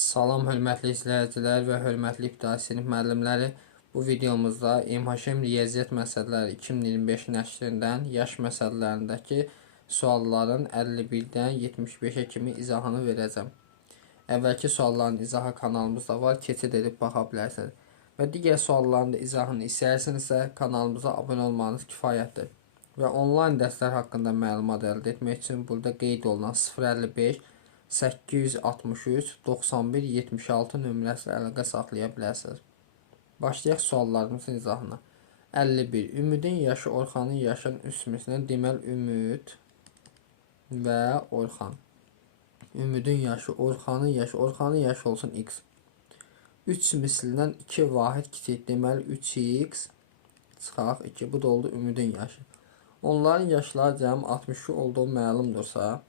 Salam hörmətli izləyicilər və hörmətli ibtidai sinif müəllimləri. Bu videomuzda MHM Riyaziyyat Məsələləri 2025 nəşrindən yaş məsələlərindəki sualların 51-dən 75-ə kimi izahını verəcəm. Əvvəlki sualların izahı kanalımızda var, keçid edib baxa bilərsiniz. Və digər sualların da izahını istəyirsinizsə kanalımıza abunə olmanız kifayətdir. Və onlayn dərslər haqqında məlumat əldə etmək üçün burada qeyd olunan 055 863 91 76 nömrəsi əlaqə saxlaya bilərsiniz. Başlayaq suallarımızın izahına. 51. Ümidin yaşı Orxanın yaşının üstmüsünə deməli Ümid və Orxan. Ümidin yaşı Orxanın yaşı olsun x. 3 mislindən 2 vahid kiçik deməli 3x çıxaq 2. Bu da oldu Ümidin yaşı. Onların yaşları cəmi 62 olduğu məlumdursa,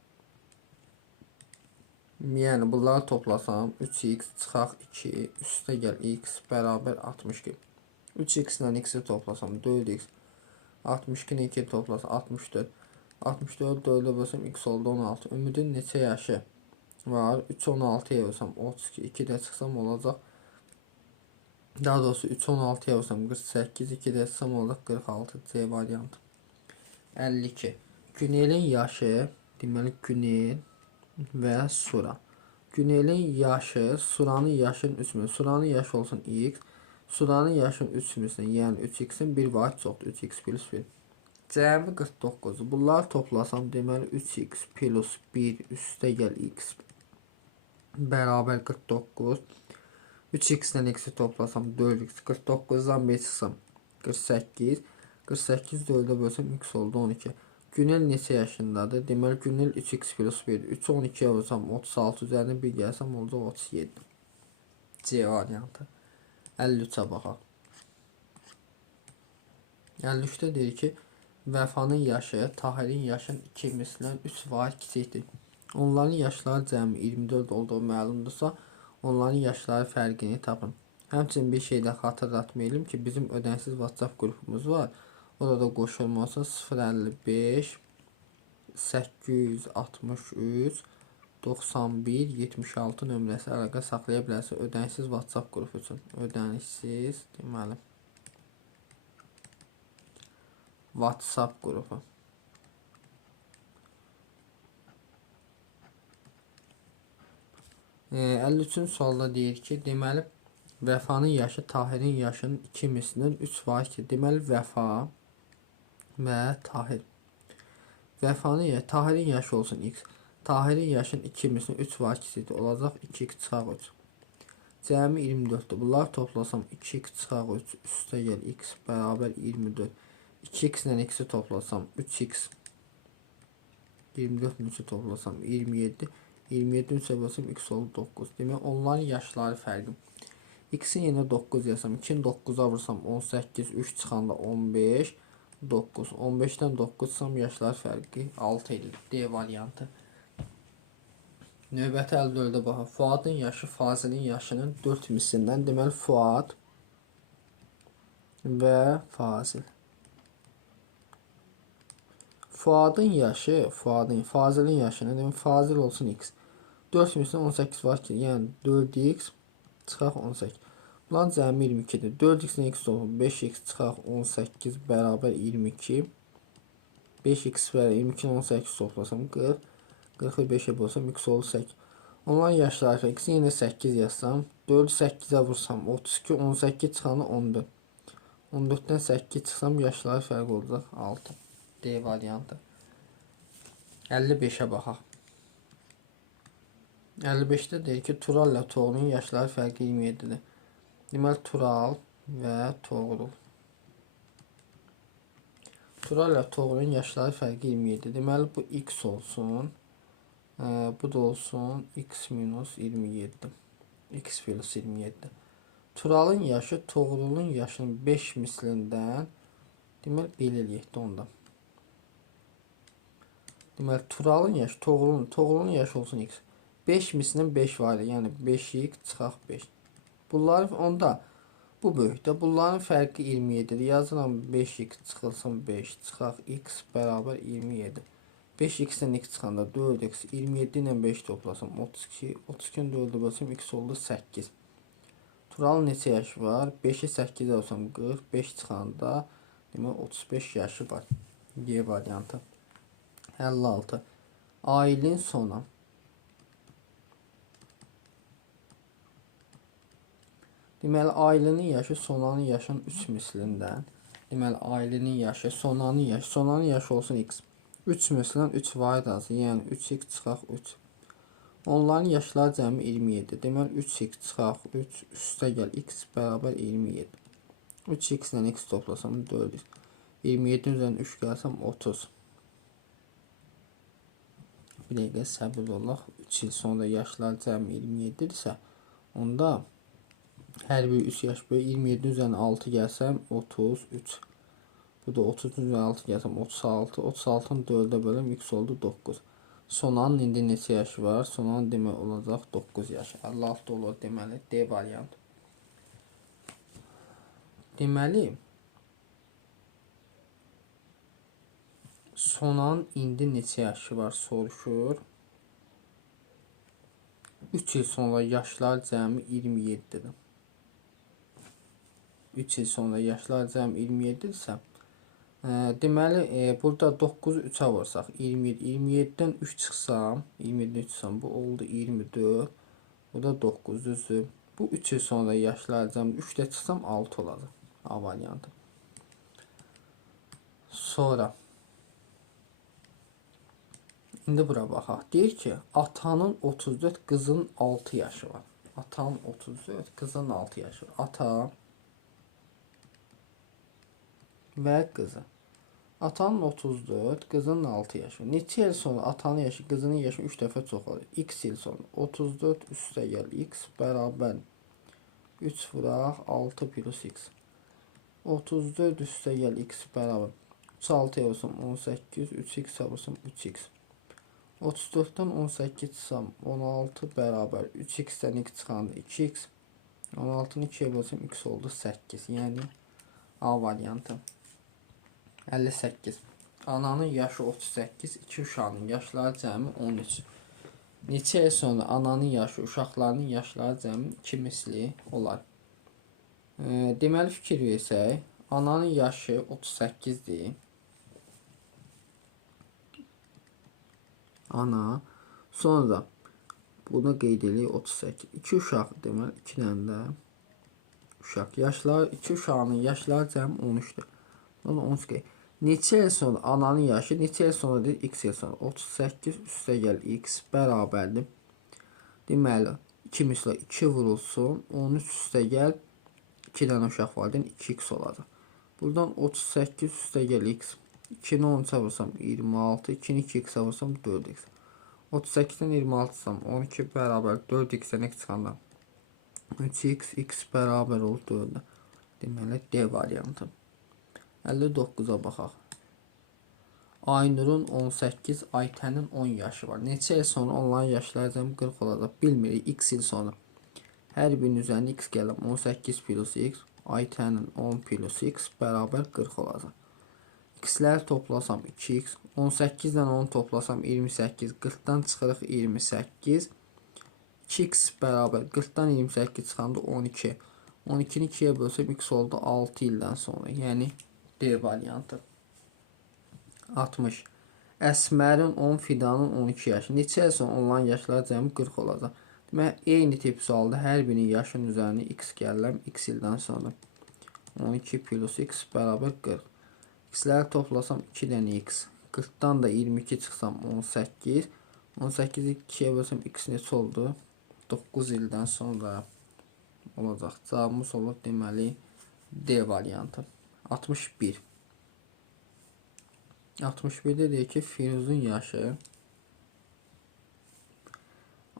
yəni bunları toplasam 3x çıxaq 2 üstə gəl x bərabər 62. 3x ilə x-i toplasam 4x 62 ilə 2 toplasam 64. 64 4-ə bölsəm x oldu 16. Ümidin neçə yaşı var? 3 16-ya bölsəm 32. 2-də çıxsam olacaq. Daha doğrusu 3 16-ya bölsəm 48. 2-də çıxsam olacaq 46. C variantı. 52. Günelin yaşı deməli Günel və Sura. Günelin yaşı Suranın yaşının 3-ünün. Suranın yaşı olsun x. Suranın yaşının 3-ünün, yəni 3x-in bir vahid çoxdur. 3x plus 1. Cəmi 49. Bunları toplasam deməli 3x plus 1 üstə gəl x bərabər 49. 3x-dən x-i toplasam 4x. 49-dan 1 çıxsam 48. 48 4-ə bölsəm x oldu 12. Günel neçə yaşındadır? Deməli Günel 3x plus 1. 3'ü 12'ye vursam 36 üzərinə 1 gəlsəm olacaq 37. C variantı. 53'ə baxaq. 53'də deyir ki, Vəfanın yaşı Tahirin yaşının 2 mislindən 3 vahid kiçikdir. Onların yaşları cəmi 24 olduğu məlumdursa, onların yaşları fərqini tapın. Həmçinin bir şeydə xatırlatmayalım ki, bizim ödənsiz WhatsApp qrupumuz var. Orada qoşulması 055 863 91 76 nömrəsi əlaqə saxlaya bilərsiniz ödənişsiz WhatsApp qrupu üçün. Ödənişsiz deməli WhatsApp qrupu. E, 53-cü sualda deyir ki, deməli Vəfanın yaşı Tahirin yaşının 2 mislindən 3 vahid. Deməli Vəfa və Tahir. Tahirin yaşı olsun x. Tahirin yaşının 2 mislindən 3 vahid kiçikdir. Olacaq 2x çıxaq 3. Cəmi 24'dür. Bunları toplasam 2x çıxaq 3 üstə gəl x bərabər 24. 2x ilə x'i toplasam 3x 24 3'ü toplasam 27. 27 3'e bölsəm x oldu 9. Demək onların yaşları fərqi. X'in yenə 9 yazsam 2'ni 9'a vursam 18 3 çıxanda 15 9. 15'dən 9 çıxsam yaşlar fərqi 6 edir. D variantı. Növbəti 54'ə baxaq. Fuadın yaşı Fazilin yaşının 4 mislindən. Deməli Fuad və Fazil. Fuadın yaşı Fazilin yaşının deməli Fazil olsun x. 4 mislindən 18 var ki, yəni 4x çıxaq 18. Bunların cəmi 22'dir. 4x-in x olsun 5x çıxaq 18 bərabər 22. 5x və 22'nin 18 toplasam 40. 40'ı 5'e bölsəm x olur 8. Onların yaşları x-in yenə 8 yazsam 4'ü 8'e vursam 32. 18 çıxanı 14. 14'dən 8 çıxsam yaşları fərqi olacaq 6. D variantı. 55'ə baxaq. 55'də deyir ki, Tural ilə Toğrulun yaşları fərqi 27'dir. Deməli Tural və Toğrul. Tural ilə Toğrulun yaşları fərqi 27. Deməli bu x olsun. Bu da olsun x minus 27. X plus 27. Turalın yaşı Toğrulun yaşının 5 mislindən. Deməli belə eləyək də ondan. Deməli Turalın yaşı Toğrulun yaşı olsun x. 5 mislindən 5 var, yəni 5x çıxaq 5. Bunların onda bu böyükdə. Bunların fərqi 27'dir. Yazıram 5x çıxılsın 5 çıxaq x bərabər 27. 5x-dən x çıxanda 4x, 27 ilə 5 toplasam 32, 32-ni 4-ə bölsəm x oldu 8. Tural neçə yaşı var? 5-i 8 olsam 40, 5 çıxanda demək 35 yaşı var. Y variantı. 56. Aylin sona. Deməli, Aylinin yaşı Sonanın yaşının 3 mislindən. Deməli, Aylinin yaşı Sonanın yaşı olsun x. 3 mislindən 3 vahid azı, yəni 3x çıxaq 3. Onların yaşları cəmi 27. Deməli, 3x çıxaq 3 üstə gəl x bərabər 27. 3x ilə x toplasam 4x. 27-nin üzərinə 3 gəlsəm 30. Bir dəqiqə səbir olaq. 3 il sonra yaşlar cəmi 27-dirsə, onda hər biri 3 yaş böyük. 27-nin üzərinə 6 gəlsəm 33. Bu da 30-un üzərinə 6 gəlsəm 36. 36-nı 4-ə bölüm x oldu 9. Sonanın indi neçə yaşı var? Sonanın demək olacaq 9 yaşı. 56 olur deməli D variantı. Deməli Sonanın indi neçə yaşı var soruşur. 3 il sonra yaşlar cəmi 27-dir. 3 il sonra yaşlar cəmi 27-dirsə, deməli burada 9-u 3-ə vursaq 27, 27-dən 3 çıxsam, 27-dən 3 çıxsam bu oldu 24, bu da 9 düzdür. Bu 3 il sonra yaşlar cəmi 3-də çıxsam 6 olacaq. A variantı. Sonra indi bura baxaq. Deyir ki, atanın 34, qızın 6 yaşı var. Atanın 34, qızın 6 yaşı var. Ata və qızı. Atanın 34, qızının 6 yaşı. Neçə il sonra atanın yaşı, qızının yaşı 3 dəfə çox olur. X il sonra 34 üstə gəl x bərabər 3 vuraq 6 plus x. 34 üstə gəl x bərabər 3 6 vursam 18, 3x vursam 3x. 34-dən 18 çıxsam 16 bərabər 3x-dən x çıxanda 2x. 16-nı 2-yə bölsəm x oldu 8. Yəni A variantı. 58. Ananın yaşı 38, 2 uşağının yaşları cəmi 13. Neçə il sonra ananın yaşı, uşaqlarının yaşları cəmi 2 misli olar. Deməli fikir versək, ananın yaşı 38-dir. Ana, sonra bunu qeyd edirik 38. 2 uşaq deməli 2 dənə də uşaq. Yaşlar 2 uşağının yaşları cəmi 13-dür. Bunu 13 qeyd. Neçə il sonra ananın yaşı, neçə il sonra deyir x il sonra 38 üstə gəl x bərabərdir. Deməli 2 mislə 2 vurulsun 13 üstə gəl 2 dənə uşaq var deyil 2x olacaq. Buradan 38 üstə gəl x. 2-ni 13-ə vursam 26, 2-ni 2x-ə vursam 4x. 38-dən 26 çıxsam 12 bərabər 4x-dən x çıxanda 3x, x bərabər olur 4-ə. Deməli D variantı. 59-a baxaq. Aynurun 18, Aytənin 10 yaşı var. Neçə il sonra onların yaşları cəmi 40 olacaq. Bilmirik x il sonra. Hər birinin üzərində x gələm 18 plus x, Aytənin 10 plus x bərabər 40 olacaq. X-ləri toplasam 2x, 18-dən 10 toplasam 28, 40-dan çıxırıq 28, 2x bərabər 40-dan 28 çıxanda 12. 12-ni 2-yə bölsəm x oldu 6 ildən sonra. Yəni D variantı. 60. Əsmərin 10, Fidanın 12 yaşı. Neçə il sonra onların yaşları cəmi 40 olacaq. Demək, eyni tip sualda hər birinin yaşının üzərinə x gəlirəm x ildən sonra. 12 plus x bərabər 40. X-ləri toplasam 2 dənə x. 40-dan da 22 çıxsam 18. 18-i 2-yə bölsəm x neçə oldu? 9 ildən sonra olacaq. Cavabımız olur deməli D variantı. 61. 61-də deyir ki, Firuzun yaşı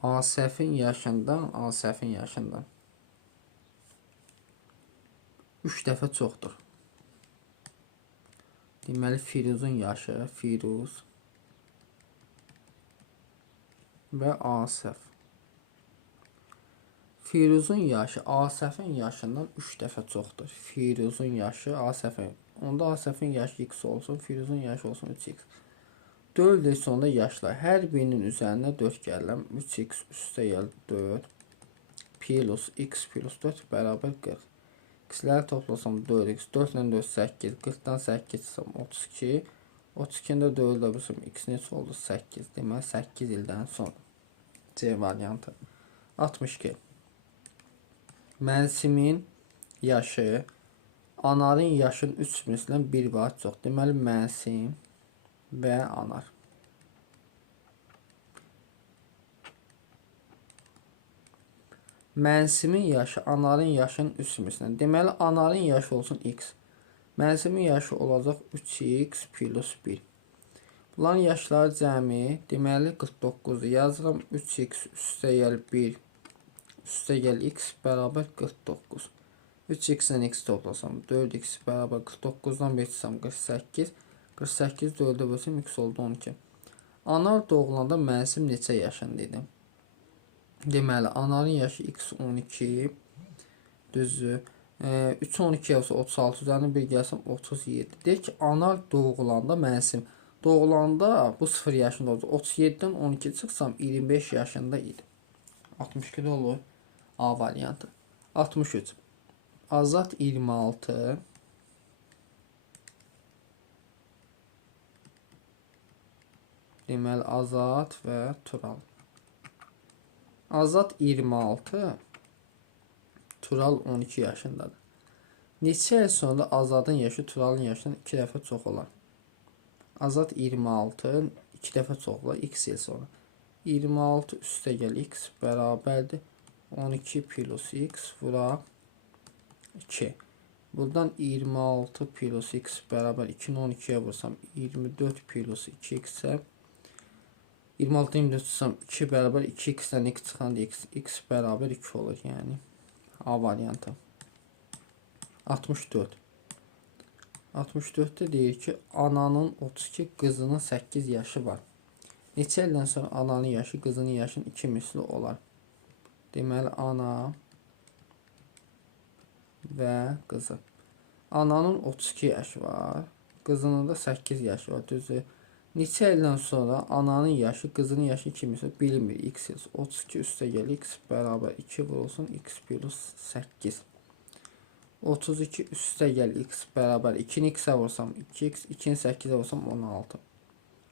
Asəfin yaşından 3 dəfə çoxdur. Deməli, Firuzun yaşı, Firuz və Asəf. Firuzun yaşı Asəfin yaşından 3 dəfə çoxdur. Firuzun yaşı Asəfin. Onda Asəfin yaşı x olsun, Firuzun yaşı olsun 3x. 4 il sonunda yaşlar. Hər birinin üzərinə 4 gəlirəm. 3x üstə gəl 4 plus x plus 4 bərabər 40. X'ləri toplasam 4x, 4 ilə 4 8, 40-dan 8 çıxsam 32. 32-də 4 də bilsəm x neçə oldu? 8. Deməli 8 ildən sonra. C variantı. 62. Mənsimin yaşı anarın yaşın 3 mislindən 1 var çox. Deməli mənsim və anar. Mənsimin yaşı anarın yaşının 3 mislindən. Deməli anarın yaşı olsun x. Mənsimin yaşı olacaq 3x plus 1. Bunların yaşları cəmi deməli 49-dur. Yazıram 3x üstə gəl 1 üstə gəl x bərabər 49. 3x ilə x toplasam 4x bərabər 49-dan 5 çıxsam 48. 48 4-ə bölsəm x oldu 12. Anar doğulanda mənsim neçə yaşında idi? Deməli anarın yaşı x 12 düzdür. 3 12 olsa 36 üzərinə 1 gəlsəm 37. Deyək ki anar doğulanda mənsim doğulanda bu 0 yaşında olacaq. 37-dən 12 çıxsam 25 yaşında idi. 62-də olur A variantı. 63. Azad 26 deməli Azad və Tural. Azad 26 Tural 12 yaşındadır. Neçə il sonra Azadın yaşı Turalın yaşından 2 dəfə çox olar? Azad 26 2 dəfə çox olar x il sonra. 26 üstə gəl x bərabərdir 12 plus x vura 2. Buradan 26 plus x bərabər 2-ni 12-yə vursam 24 plus 2x-ə 26 24 çıxsam 2 bərabər 2x-dən x çıxanda x bərabər 2 olur. Yəni A variantı. 64. 64-də deyir ki ananın 32 qızının 8 yaşı var. Neçə ildən sonra ananın yaşı qızının yaşının 2 misli olar? Deməli ana və qızı. Ananın 32 yaşı var. Qızının da 8 yaşı var. Düzdür. Neçə ildən sonra ananın yaşı qızının yaşı 2 misli bilinmir. X 32 üstə gəl x bərabər 2 vurulsun x plus 8. 32 üstə gəl x bərabər 2-ni x-ə vursam 2x, 2-ni 8-ə vursam 16.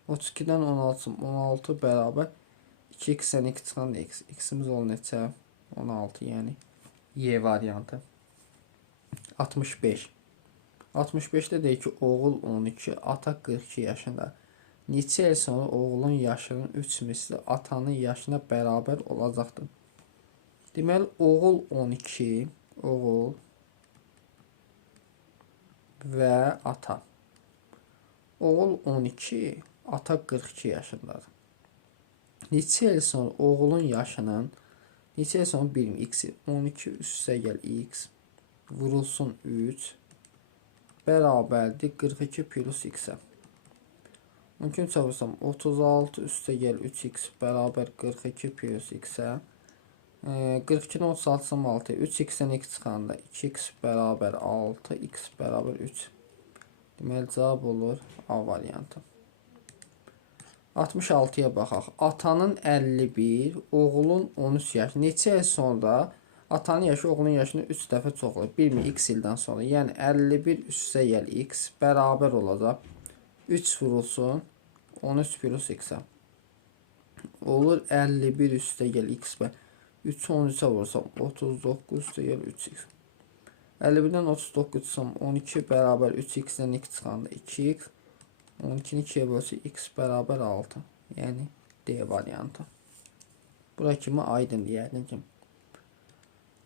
32-dən 16 16 bərabər 2x-dən x çıxanda x. X-imiz olur neçə? 16, yəni Y variantı. 65. 65-də deyir ki oğul 12, ata 42 yaşında. Neçə il sonra oğulun yaşının 3 misli atanın yaşına bərabər olacaqdır. Deməli oğul 12, oğul və ata. Oğul 12, ata 42 yaşındadır. Neçə il sonra oğulun yaşının neçə il sonra bilmir x 12 üstə gəl x vurulsun 3 bərabərdir 42 plus x-ə. 12 çarpırsam 36 üstə gəl 3x bərabər 42 plus x-ə. 42-dən 36 çıxsam 6, 3x-dən x çıxanda 2x bərabər 6, x bərabər 3. Deməli cavab olur A variantı. 66-ya baxaq. Atanın 51, oğulun 13 yaşı. Neçə il sonra atanın yaşı oğulun yaşını 3 dəfə çox olur. 1 x ildən sonra. Yəni 51 üstə gəl x bərabər olacaq. 3 vurulsun 13 plus x-ə. Olur 51 üstə gəl x bə. 3 13-ə vursam 39 üstə gəl 3x. 51-dən 39 çıxsam 12 bərabər 3x-dən x çıxanda 2x. 12-ni 2-yə bölsə x bərabər 6. Yəni D variantı. Bura kimi aydındır yəqin ki.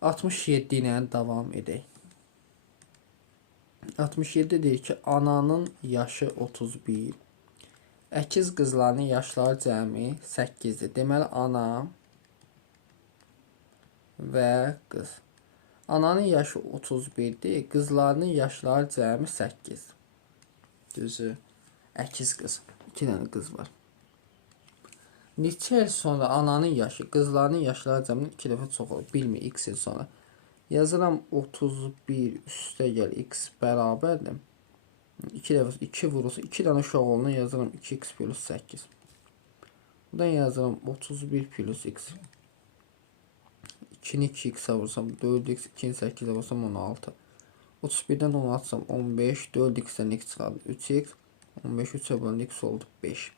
67 ilə davam edək. 67 deyir ki ananın yaşı 31. Əkiz qızlarının yaşları cəmi 8-dir. Deməli ana və qız. Ananın yaşı 31-dir. Qızlarının yaşları cəmi 8. Düzü. Əkiz qız. 2 dənə qız var. Neçə il sonra ananın yaşı qızlarının yaşları cəmi 2 dəfə çox olur. Bilmir x il sonra. Yazıram 31 üstə gəl x bərabərdir. 2 dəfə 2 vurulsa 2 dənə uşaq olduğundan yazıram 2x plus 8. Buradan yazıram 31 plus x. 2'ni 2x'e vursam 4x, 2'ni 8'e vursam 16. 31'den 10 atsam 15, 4x'den x çıxardı 3x, 15 3'e bölündü x oldu 5.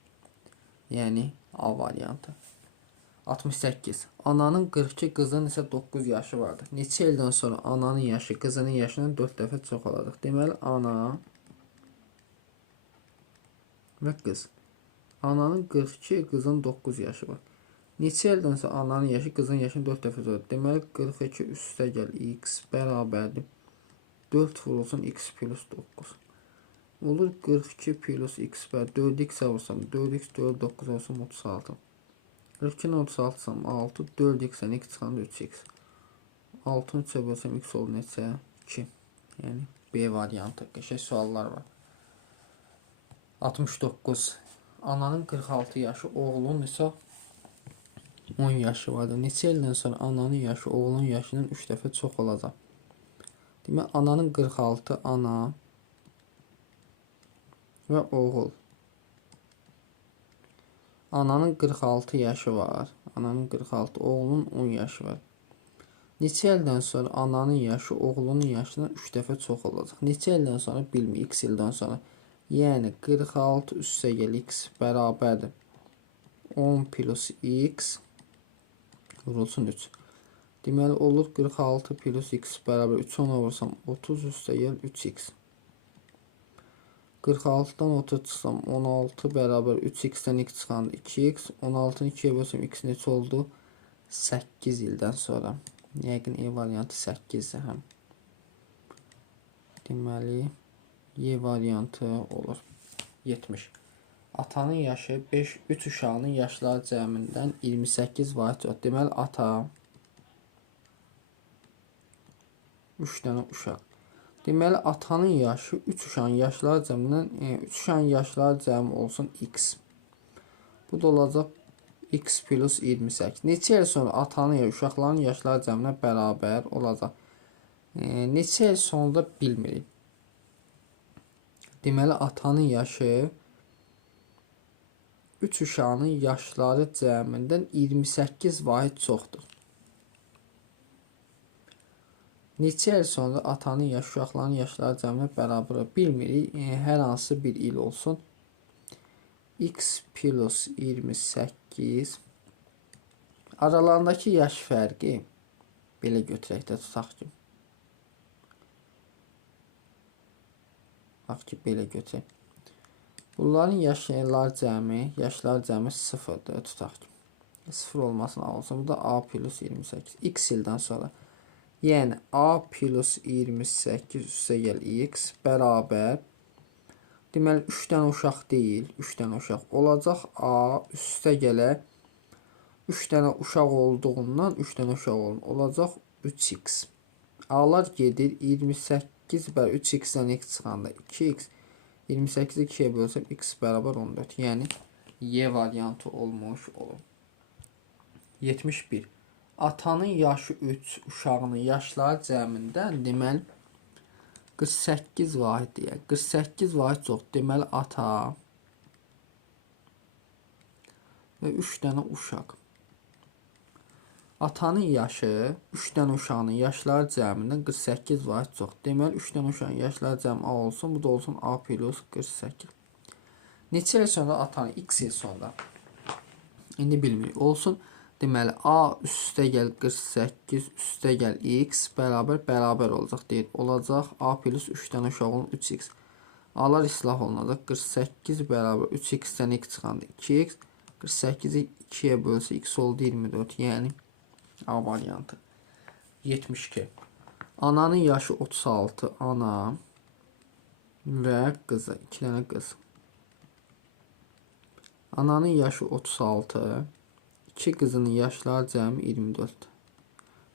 Yəni A variantı. 68. Ananın 42, qızın isə 9 yaşı vardır. Neçə ildən sonra ananın yaşı qızının yaşından 4 dəfə çox olacaq. Deməli ana və qız. Ananın 42, qızın 9 yaşı var. Neçə ildən sonra ananın yaşı qızın yaşının 4 dəfə çoxdur. Deməli 42 üstə gəl x bərabərdir 4 vurulsun x plus 9. Olur 42 plus x bər 4x vursam 4x 4 9 olsun 36. 42'nin 36 sam 6 4x'den x çıxanda 3x. 6'ını 3'e bölsəm x oldu neçə? 2. Yəni B variantı. Qəşəng suallar var. 69. Ananın 46 yaşı, oğlunun isə 10 yaşı vardır. Neçə ildən sonra ananın yaşı oğlunun yaşından 3 dəfə çox olacaq. Demək, ananın 46, ana və oğul. Ananın 46 yaşı var. Ananın 46, oğlunun 10 yaşı var. Neçə ildən sonra ananın yaşı oğlunun yaşından 3 dəfə çox olacaq. Neçə ildən sonra bilmir, x ildən sonra. Yəni 46 üstə gəl x bərabərdir 10 plus x vurulsun 3. Deməli olur 46 plus x bərabər 3 ona vursam 30 üstə gəl 3x. 46'dan 30 çıxsam 16 bərabər 3x'dən x çıxandı 2x. 16'nı 2'ye bölsəm x neçə oldu? 8 ildən sonra. Yəqin E variantı 8-dir həm. Deməli Y variantı olur. 70. Atanın yaşı 3 uşağının yaşları cəmindən 28 vahid çox. Deməli ata 3 dənə uşaq. Deməli atanın yaşı 3 uşağın yaşları cəmindən 3 uşağın yaşları cəmi olsun x. Bu da olacaq x plus 28. Neçə il sonra atanın yaşı uşaqların yaşları cəminə bərabər olacaq. Neçə il sonra bilmirik. Deməli atanın yaşı 3 uşağının yaşları cəmindən 28 vahid çoxdur. Neçə il sonra atanın yaşı uşaqların yaşları cəminə bərabər bilmirik. Hər hansı bir il olsun. X plus 28 aralarındakı yaş fərqi belə götürək də tutaq ki. Bax ki belə götürək. Bunların yaşları cəmi 0'dır tutaq ki. 0 olmasına olsun. Bu da A plus 28. X ildən sonra. Yəni A plus 28 üstə gəl x bərabər. Deməli 3 dənə uşaq deyil, 3 dənə uşaq olacaq. A üstə gələ 3 dənə uşaq olduğundan 3 dənə uşaq olacaq 3x. A'lar gedir 28 bər 3x-dən x çıxanda 2x. 28'i 2'ye bölsəm x bərabər 14. Yəni Y variantı olmuş olur. 71. Atanın yaşı 3 uşağının yaşları cəmindən deməli 48 vahid deyək. 48 vahid çox. Deməli ata və 3 dənə uşaq. Atanın yaşı 3 dənə uşağının yaşları cəmindən 48 vahid çox. Deməli 3 dənə uşağın yaşları cəmi A olsun. Bu da olsun A plus 48. Neçə il sonra atanın x il sonra. İndi bilmirik. Olsun. Deməli A üstə gəl 48 üstə gəl x bərabər olacaq deyil. Olacaq A plus 3 dənə uşağın 3x. A'lar islah olunacaq. 48 bərabər 3x-dən x çıxandı 2x. 48'i 2'ye bölsə x oldu 24. Yəni A variantı. 72. Ananın yaşı 36. Ana və qızı. 2 dənə qız. Ananın yaşı 36. 2 qızının yaşları cəmi 24.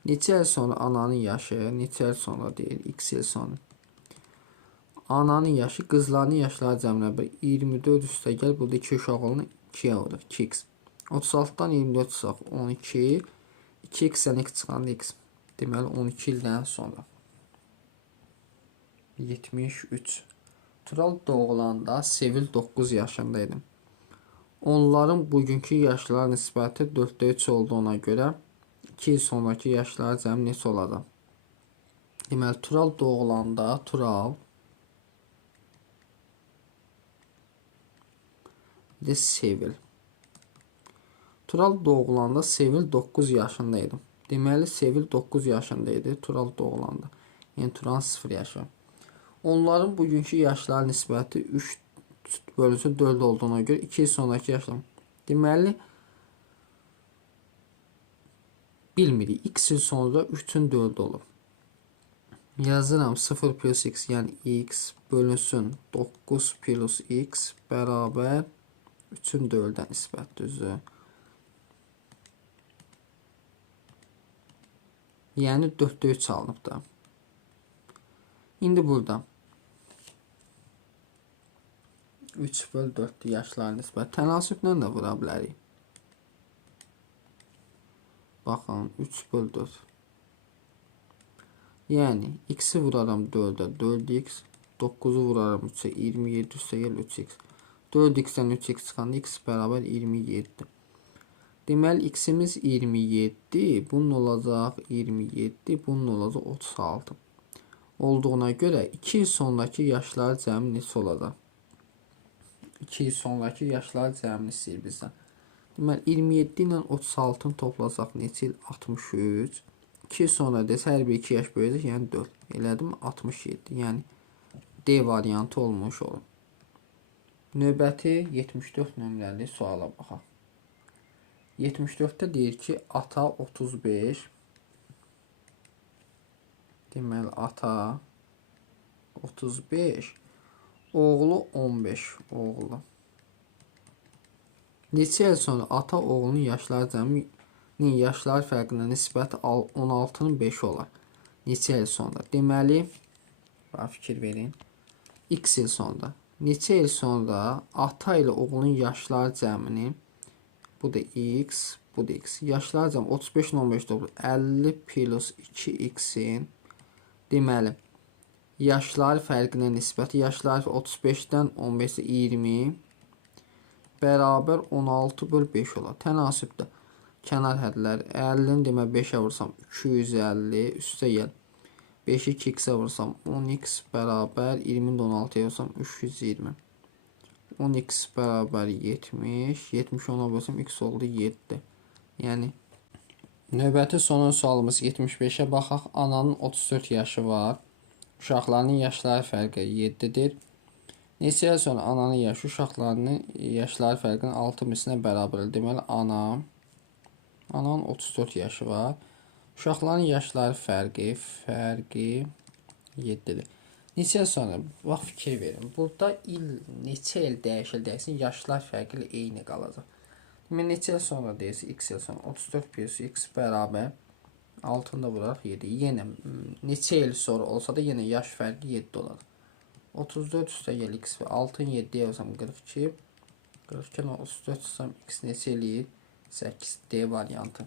Neçə il sonra ananın yaşı, neçə il sonra deyil, x il sonra. Ananın yaşı, qızlarının yaşları cəminə 24 üstə gəl, burada 2 uşaq olun, 2'ye olur, 2x. 36'dan 24 çıxaq, 12. 2x-dən x çıxanda x. Deməli 12 ildən sonra. 73. Tural doğulanda Sevil 9 yaşındaydı. Onların bugünkü yaşlar nisbəti 4'te 3 olduğuna görə 2 il sonraki yaşlar cəmi neçə olacaq? Deməli, Tural doğulanda Tural bir de Sevil. Tural doğulanda Sevil 9 yaşındaydı. Deməli, Sevil 9 yaşındaydı Tural doğulanda. Yəni, Turan 0 yaşı. Onların bugünkü yaşlar nisbəti 3 bölünsün 4 olduğuna görə 2 il sonraki yaşlar. Deməli, bilmirik. X il sonra 3'ün 4 olur. Yazıram 0 plus x, yəni x bölünsün 9 plus x bərabər 3'ün 4'ə nisbət düzü. Yəni 4'te 3 alınıb da. İndi burada 3 böl 4 yaşlar nisbət. Tənasüblə də vura bilərik. Baxın 3 böl 4. Yəni x'i vuraram 4'ə 4x, 9'u vuraram 3'ə 27 üstə gəl 3x. 4x'dən 3x çıxanda x bərabər 27. Deməli x'imiz 27, bunun olacaq 27, bunun olacaq 36. Olduğuna görə 2 il sonraki yaşlar cəmi neçə olacaq? 2 il sonraki yaşlar cəmini istəyir bizdən. Deməli 27 ilə 36'ını toplasaq neçə il? 63. 2 il sonra desə hər bir 2 yaş böyüyəcək, yəni 4. Elədim 67. Yəni D variantı olmuş olur. Növbəti 74 nömrəli suala baxaq. 74'te deyir ki, ata 35. Deməli ata 35, oğlu 15, oğlu. Neçə il sonra ata oğlunun yaşları cəminin yaşlar fərqinə nisbət 16'nın 5 olar. Neçə il sonra? Deməli, fikir verin. X il sonra. Neçə il sonra ata ilə oğlunun yaşlar cəminin, bu da x, bu da x. Yaşlar cəmi 35 ilə 15 toplu 50 plus 2x'in, deməli, yaşlar fərqinə nisbəti, yaşlar 35'dən 15'ə 20 bərabər 16 böl 5 olar. Tənasübdə kənar hədlər 50'ni demə 5'ə vursam 250 üstə gəl. 5'i 2x'ə vursam 10x bərabər 20'ni 16'ya vursam 320. 10x bərabər 70. 70 10'a vursam x oldu 7. Yəni növbəti sonuncu sualımız 75'ə baxaq. Ananın 34 yaşı var. Uşaqlarının yaşları fərqi 7'dir. Neçə il sonra ananın yaşı uşaqlarının yaşları fərqinin 6 mislinə bərabərdir. Deməli ananın 34 yaşı var. Uşaqların yaşları fərqi 7'dir. Neçə il sonra? Bax fikir verin. Burada il neçə il dəyişsin, yaşlar fərqi ilə eyni qalacaq. Deməli neçə il sonra deyirsə x il sonra 34 plus x bərabər 6'ını da vuraraq 7. Yenə neçə il sonra olsa da yenə yaş fərqi 7 olar. 34 üstə gəl x və 6'ın 7'yə vursam 42. 42 ilə 34 çıxsam x neçə eləyir? 8. D variantı.